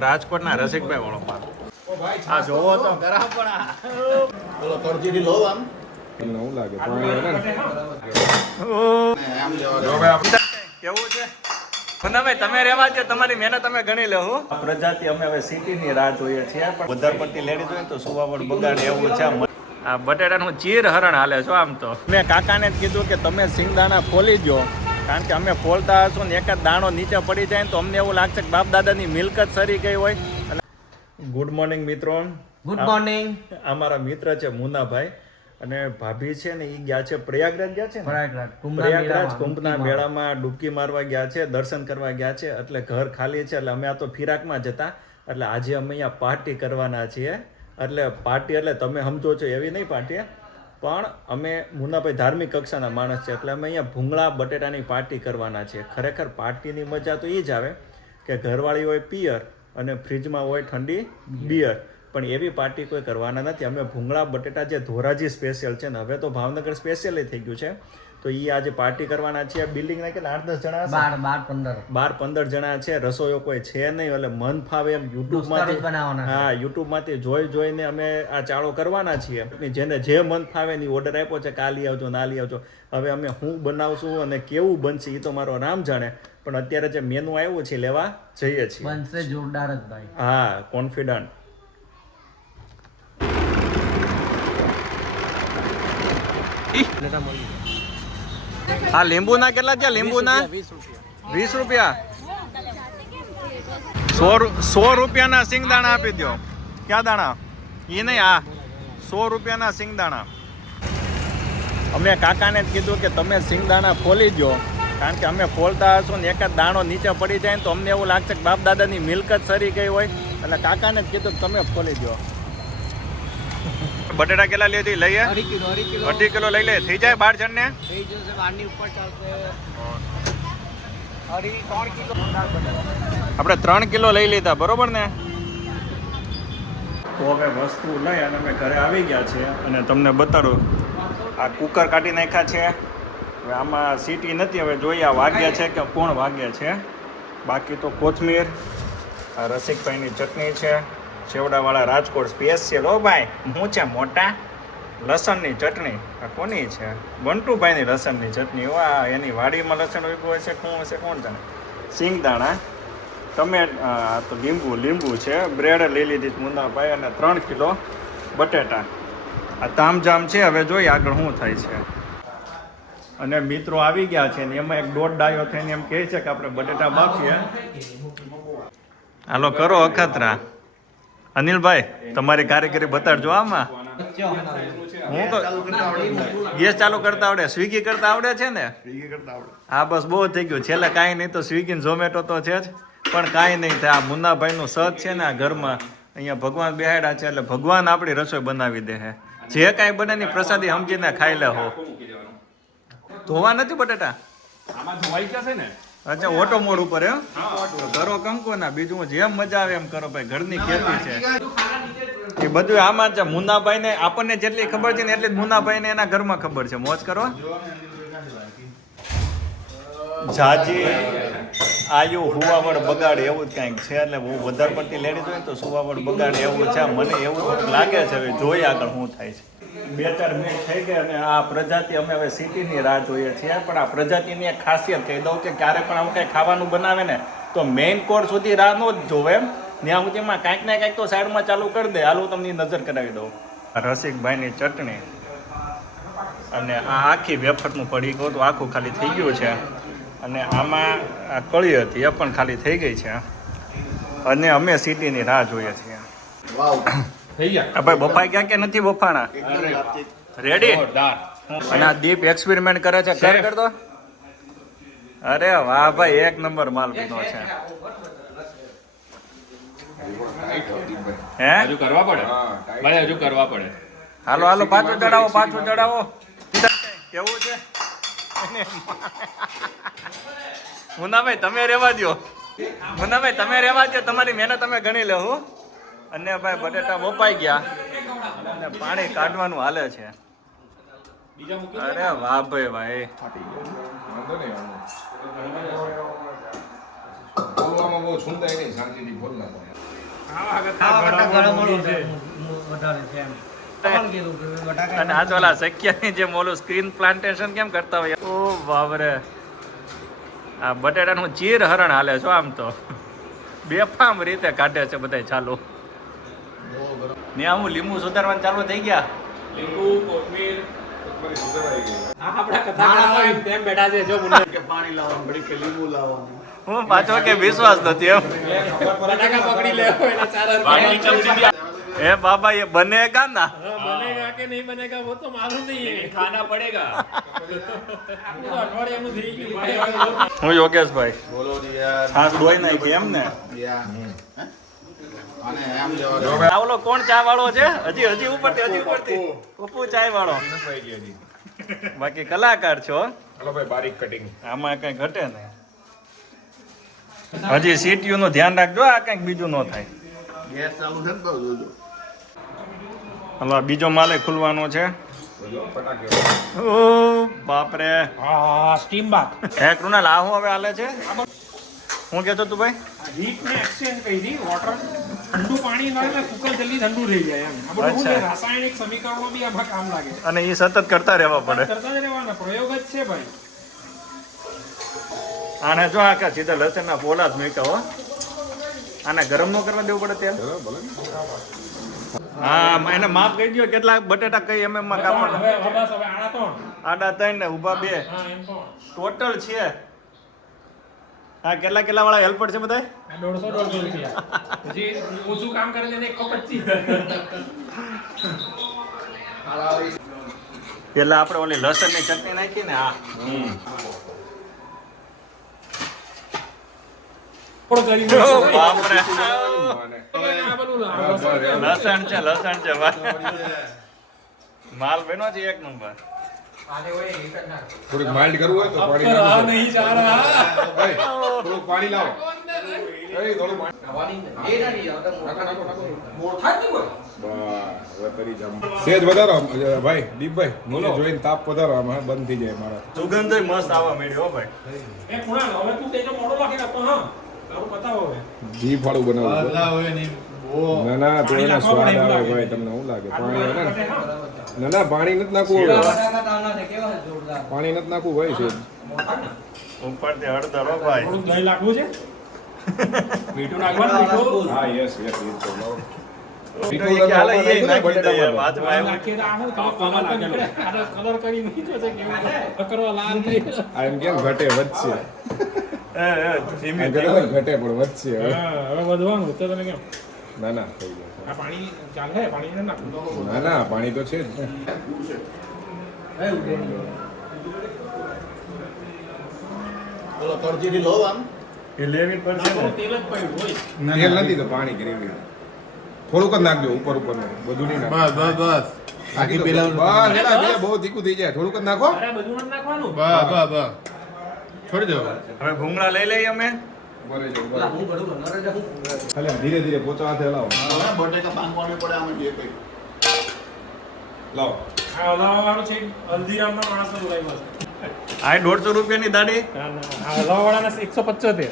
રાજકોટના રસિકભાઈ વળોપા. આ જોવો તો કરા પણ બોલો તરજીરી લો આમ એવું લાગે પાણી કેવું છે ભાઈ તમે રહેવા દો, તમારી મહેનત અમે ગણી લેવું. પ્રજાતિ અમે હવે સિટીની રાહ જોઈએ છીએ, પણ વધારે પડતી લેડી જોઈએ તો સુવાવડ બગાડે એવું છે. આ બટેટાનું ચીર હરણ હાલે છો. આમ તો મેં કાકાને જ કીધું કે તમે સિંગદાણા ફોલી દો, કારણ કે અમે ફોલતા હશું ને એકાદ દાણો નીચે પડી જાય તો અમને એવું લાગશે કે બાપ દાદાની મિલકત સરી ગઈ હોય. ગુડ મોર્નિંગ મિત્રો. Good morning. અમારા મિત્ર છે મુનાભાઈ અને ભાભી છે ને એ ગયા છે પ્રયાગરાજ ગયા છે ને પ્રયાગરાજ કુંભના મેળામાં ડૂબકી મારવા ગયા છે, દર્શન કરવા ગયા છે. એટલે ઘર ખાલી છે, એટલે અમે આ તો ફિરાકમાં જતા, એટલે આજે અમે અહીંયા પાર્ટી કરવાના છીએ. એટલે પાર્ટી એટલે તમે સમજો છો એવી નહીં પાર્ટી, પણ અમે મુનાભાઈ ધાર્મિક કક્ષાના માણસ છે, એટલે અમે અહીંયા ભૂંગળા બટેટાની પાર્ટી કરવાના છીએ. ખરેખર પાર્ટીની મજા તો એ જ આવે કે ઘરવાળી હોય પિયર અને ફ્રીજમાં હોય ઠંડી બિયર, પણ એવી પાર્ટી કોઈ કરવાના નથી. અમે ભૂંગળા બટેટા જે ધોરાજી સ્પેશિયલ છે ને હવે તો ભાવનગર સ્પેશિયલ થઈ ગયું છે, તો એ આજે પાર્ટી કરવાના છે. બિલ્ડિંગના કેટલા 8-10 જણા હશે? 12-15 જણા છે. રસોઈઓ કોઈ છે નહીં, એટલે મન ફાવે એમ યુટ્યુબમાંથી યુટ્યુબમાંથી જોઈને અમે આ ચાળો કરવાના છીએ. જેને જે મન ફાવે એની ઓર્ડર આપ્યો છે કે આ લઈ આવજો ના લઈ આવજો. હવે અમે શું બનાવશું અને કેવું બનશે એ તો મારો રામ જાણે, પણ અત્યારે જે મેનુ આવ્યું છે લેવા જઈએ છીએ. બનશે જોરદાર જ ભાઈ. હા, કોન્ફિડન્ટ. હા, લીંબુના કેટલા છે? લીંબુના 20 રૂપિયા. 100 રૂપિયાના સિંગદાણા આપી દો. ક્યાં દાણા? એ નહીં, આ 100 રૂપિયાના સિંગદાણા. અમે કાકાને જ કીધું કે તમે સિંગદાણા ફોલી દો, કારણ કે અમે ફોલતા હશું ને એકાદ દાણો નીચે પડી જાય ને તો અમને એવું લાગશે કે બાપ દાદાની મિલકત સરી ગઈ હોય, એટલે કાકાને જ કીધું કે તમે ફોલી દો. બટેટા કેટલા લેતી લઈએ? 2.5 કિલો લઈ લે. થઈ જાય 12 જણ ને? થઈ જશે. 12 ની ઉપર ચાલશે. આપણે 3 કિલો લઈ લીધા, બરોબર ને? તો હવે વસ્તુ લઈ અને અમે ઘરે આવી ગયા છે અને તમને બતાડું. આ કુકર કાઢી નાખ્યા છે. હવે આમાં સીટી નથી. હવે જોઈએ આ વાગ્યા છે કે કોણ વાગ્યા છે. બાકી તો કોથમીર, આ રસિકભાઈની ચટણી છે, સેવડાવાળા રાજકોટ સ્પેશિયલ. ઓ ભાઈ હું છે મોટા લસણની ચટણી. આ કોની છે? બંટુભાઈની લસણની ચટણી. આ એની વાડીમાં લસણ ઉગ્યું હોય છે, શું હશે કોણ જાણે. સિંગદાણા, તો લીંબુ છે. બ્રેડ લઈ લીધી મુન્નાભાઈ અને 3 કિલો બટેટા. આ તામજામ છે. હવે જોઈએ આગળ શું થાય છે. અને મિત્રો આવી ગયા છે ને એમાં એક દોઢ ડાયો થઈને એમ કહે છે કે આપણે બટેટા બાફીએ. હાલો કરો અખતરા. અનિલભાઈ તમારી કારીગરી બતાડજો. આમાં હું તો ગેસ ચાલુ કરતા આવડે, સ્વિગી કરતા આવડે છે ને? હા, બસ બહુ થઈ ગયું. છેલ્લે કાંઈ નહીં તો સ્વિગી ને ઝોમેટો તો છે જ, પણ કાંઈ નહીં થાય. આ મુન્નાભાઈનું સત છે ને આ ઘરમાં, અહીંયા ભગવાન બેહાડ્યા છે, એટલે ભગવાન આપણી રસોઈ બનાવી દે. જે કાંઈ બને ની પ્રસાદી સમજીને ખાઈ લે. હો ધોવા નથી બટેટા? અચ્છા, ઓટો મોડ ઉપર એમ કરો કંકો ના. બીજું જેમ મજા આવે એમ કરો ભાઈ, ઘરની ખેતી છે એ બધું આમાં છે. મુન્નાભાઈ ને આપણને જેટલી ખબર છે ને એટલી જ મુન્નાભાઈ ને એના ઘરમાં ખબર છે. મોજ કરો. જાજી આયુ હુવાવડ બગાડે એવું જ કંઈક છે, એટલે બહુ વધારે પડતી લેડી હોય તો સુવાવડ બગાડે એવું છે. મને એવું લાગે છે. હવે જોઈએ આગળ શું થાય છે. 2-4 મિનિટ થઈ ગયા અને આ પ્રજાતિ અમે હવે સિટીની રાહ જોઈએ છીએ, પણ આ પ્રજાતિની એક ખાસિયત કહી દઉં કે ક્યારે પણ આવું કંઈ ખાવાનું બનાવે ને તો મેઇન કોર્સ સુધી રાહ ન જ જોવે. એમ ત્યાં સુધીમાં કાંઈક ને કાંઈક તો સાઈડમાં ચાલુ કરી દે. હાલું તમને નજર કરાવી દઉં. રસિકભાઈની ચટણી અને આ આખી વેફરનું પડી ગયું તો આખું ખાલી થઈ ગયું છે. અને આમાં આ કળી હતી એ પણ ખાલી થઈ ગઈ છે. અને અમે સિટીની રાહ જોઈએ છીએ. ભાઈ બફાઈ ગયા કે નથી બફાણા? રેડી. અને આ દીપ એક્સપેરિમેન્ટ કરે છે. કર દો. અરે વાહ ભાઈ, એક નંબર માલ પીધો છે. હજુ કરવા પડે ભાઈ, હજુ કરવા પડે. હાલો હાલો, પાછું ચડાવો. કેવું છે મુન્નાભાઈ? તમે રહેવા દો. તમારી મહેનત અમે ગણી લેવું. અને ભાઈ બટેટા બપાઈ ગયા અને પાણી કાઢવાનું હાલે છે. અરે વાહ ભાઈ ભાઈ, બોલવામાં બહુ છુંદાય નહીં, શાંતિથી બોલ ના. વધારે છે એમ કોણ કીધું કે બટાકા અને આ ઓલા શક્યની જેમ ઓલું સ્ક્રીન પ્લાન્ટેશન કેમ કરતા હોય ઓ બાપરે આ બટેટાનું ચીર હરણ હાલે છો આમ તો બેફામ રીતે કાઢે છે બધા ચાલુ ને આમ લીંબુ સુધારવાનું ચાલુ થઈ ગયા લીંબુ કોથમીર આપડા કથા તેમ બેઠા છે જો પાણી લાવવાનું ઘડી કે લીંબુ લાવવાનું હું પાછો કે વિશ્વાસ નથી એમ બટાકા પકડી લેવો એના ચાર એ બાબા એ બનેગા ના બનેગા કે નહીં બનેગા वो तो मालूम नहीं है खाना पड़ेगा આપણું અઠવાડિયાનું થઈ ગયું હું યોગેશભાઈ બોલો જી યાર છાસ ડોઈ નાખી એમ ને અને એમ જવા આ ઓલો કોણ ચા વાળો છે હજી ઉપરથી પપ્પુ ચાય વાળો બાકી કલાકાર છો હાલો ભાઈ બારીક કટિંગ આમાં કઈ ઘટે ને હજી સીટીયુ નું ધ્યાન રાખજો આ કઈક બીજું ન થાય ગેસ ચાલુ છે ને તો જોજો હલો આ બીજો માલે ખુલવાનો છે ફટાકે ઓ બાપરે હા સ્ટીમ બાથ હે કૃણાલ આ હું હવે હાલે છે હું કહેતો તું ભાઈ હીટ ને એક્સચેન્જ કરી વોટર ઠંડુ પાણી હોય ને કુકર જલ્દી ઠંડુ થઈ જાય એમ આ બધું શું છે, રાસાયણિક સમીકરણમાં બી આમાં કામ લાગે અને એ સતત કરતા રહેવા પડે કરતા જ રહેવાના પ્રયોગ જ છે ભાઈ આને જો આ સીધા લસણના પોલા જ મૂક્યા હો આને ગરમ ન કરવા દેવું પડે તેલ હા એને માપ કહી દો કેટલા બટેટા કઈ એમ માં કાપવાના હવે બસ હવે આડા ત્રણ આડા 3 ને ઊભા 2 હા એમ તો ટોટલ છે હા કેટલા વાળા હેલ્પર છે બધા 150 રૂપિયા પછી ઓછું કામ કરે છે ને 125 પેલા આપણે ઓલી લસણની ચટણી નાખી ને હા કરી બાપરે આ બધું લસણ છે ભાઈ માલ બન્યો છે એક નંબર થોડીક માઇલ્ડ કરવું હોય તો પાણી આ નાખો. નહીં જા રહા ભાઈ, થોડુંક પાણી લાવો એ થોડું પાણી નાખો. બસ, હવે કરી જામ. સેજ વધારો ભાઈ દીપભાઈ મને જોઈને તાપ વધારો આમાં બંધ થઈ જાય મારા સુગંધ મસ્ત આવવા માંડ્યો હો ભાઈ એ કુણાલ હવે તું તેનો મોડો લાગે આપો હા તારું બતાવો હવે ઘી ફાળું બનાવવું બધા હોય ને ના ના તો એનો સ્વાદ આવે ભાઈ તમને શું લાગે પાણી હોય ને ના ના પાણી નથી નાખવું હવે. બટાકા તાવના છે કેવા છે જોરદાર પાણી નથી નાખવું ભાઈ સેજ ઉપરથી હળદર હો ભાઈ થોડું દહીં નાખવું છે મીઠું નાખવાનું મીઠું હા યસ યસ એ તો લાવો. તો એ કે હાલે એ નાખી દઈએ વાતમાં એવું. નાખીએ તો આ શું કાપવામાં લાગેલો કલર કરી મૂક્યો છે કેવું અકરવા લાલ થઈ ગયો. આ એમ કેમ ઘટે વધશે ધીમે આ ઘટે ઘટે પણ વધશે હવે હા હવે વધવાનું તો તને કેમ ના ના થઈ જશે આ પાણી ચાલે પાણી નથી નાખવું ના ના પાણી તો છે જ બોલો તરજીથી લો આમ એ લેવી પડશે ને. તેલ જ પડ્યું હોય તેલ નથી તો પાણી ગ્રેવી થોડુંક જ નાખજો ઉપર ઉપર બધું નહીં નાખો. બસ આખી પેલા બસ એલા બે બહુ તીખું થઈ જાય થોડુંક જ નાખો અરે બધું નથી નાખવાનું બસ છોડી દો હવે ભૂંગળા લઈ લઈએ અમે બરે જો પેલા હું બધું બનાવે છે હું ખાલી આમ ધીરે ધીરે પોચા હાથે હલાવો હવે બટેકા બાંધવાનું પડે આમાં જે કઈ લાવો આ હલાવાવાળું છે હલ્દીરામના માણસો બોલાવ્યો છે આ 150 રૂપિયાની દાડી આ હલાવાવાળાના 175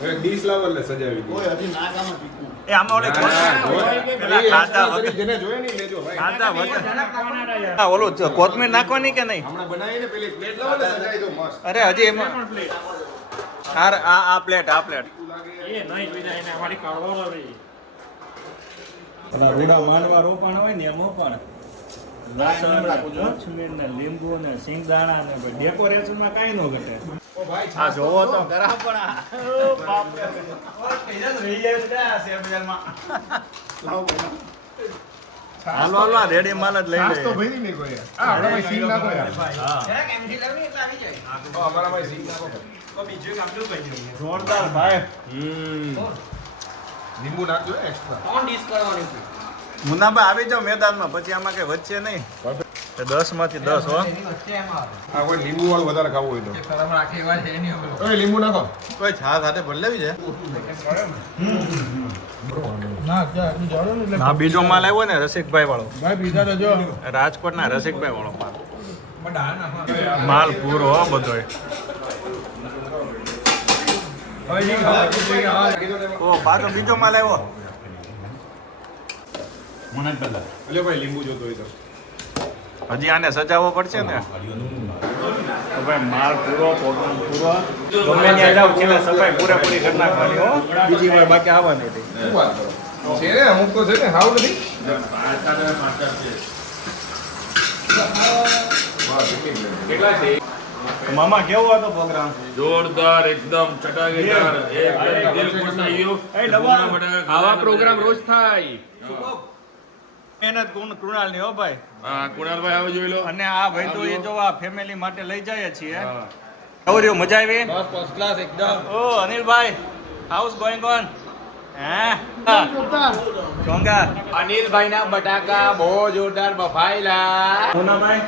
હવે ડીશ લાવો એટલે સજાવી દો. કોઈ હજી ના કામ તીખું એ આમાં ઓલે પેલા એ ખાધા extra વગર કરી જેને જોઈએ નહીં લેજો ભાઈ ખાધા વગર નાખવાના હતા યાર હા, ઓલું કોથમીર નાખવાની કે નહીં હમણાં બનાવીને પેલી પ્લેટ લાવો ને સજાવી દો મસ્ત અરે હજી એમાં પણ પ્લેટ આ પ્લેટ એ નહીં બીજા એને અમારી કાઢવાનો રહી રૂડા માંડવા રોપાણ હોય ને એમાં પણ લસણ કોથમીર ને લીંબુ ને સિંગદાણા ને ડેકોરેશન માં કાઈ ન ઘટે ઓ ભાઈ આ જોવો તો ખરા પણ ઓ બાપ રે હાલો હાલો રેડી માલ જ લઈ છાસ તો લઈએ ભરી નહીં કોઈ હા આપણા ભાઈ સીંગ નાખો યાર હા જરાક એમથી લાવી એટલે આવી જાય તો અમારા ભાઈ સીંગ નાખો જોરદાર ભાઈ લીંબુ નાખજો એક્સ્ટ્રા કોણ ડીશ કરવાની છે મુન્નાભાઈ આવી જાઓ મેદાનમાં પછી આમાં કઈ વચ્ચે નહીં 10 માંથી 10 હો એની વચ્ચે એમાં આ કોઈ લીંબુ વાળું વધારે ખાવું હોય તો શરમ રાખી એવા છે એની હવે ઓય લીંબુ નાખો કોઈ છાસ સાથે ભરી લેવી છે હા બીજો માલ આવ્યો ને રસિકભાઈ વાળો ભાઈ પીઝા તો જો રાજકોટના રસિકભાઈ વાળો માલ પૂરો હો બધો ઓ પાછો બીજો માલ આવ્યો. અલે ભાઈ લીંબુ જોતો હોય તો હજી આને સજાવવો પડશે ને. તો ભાઈ માલ પૂરો, પ્રોગ્રામ પૂરો. ગમે ત્યાં જાવ છેલ્લે સફાઈ પૂરેપૂરી કરી નાખવાની હો. બીજી વાર બાકી આવવાની નહીં. શું વાત કરો છે ને અમુક તો છે ને હાવ નથી મામા કેવો હતો પ્રોગ્રામ? જોરદાર એકદમ ચટાકેદાર એકદમ દિલ ખુશ થઈ ગયું. આવા પ્રોગ્રામ રોજ થાય. મહેનત કૃણાલ ની હો ભાઈ. હા કુણાલભાઈ આવે જોઈ લો. અને આ ભાઈ તો એ જો આ ફેમિલી માટે લઈ જાય છીએ. કેવું રહ્યું? મજા આવી? ફર્સ્ટ ક્લાસ એકદમ. ઓ અનિલભાઈ, હાઉસ ગોઈંગ ઓન? હે ચોંગા અનિલભાઈ ના બટાકા બહુ જોરદાર બફાયેલા. મોનાભાઈ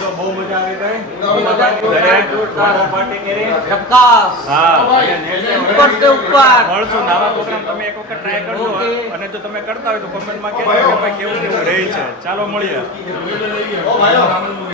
તો બહુ મજા આવી ગઈ. પાર્ટી કરી હા મળશું. નવા પ્રોગ્રામ તમે એક વખત ટ્રાય કરજો અને જો તમે કરતા હોય તો કમેન્ટમાં કહેજો કે ભાઈ કેવું કેવું રહે છે. ચાલો મળીએ.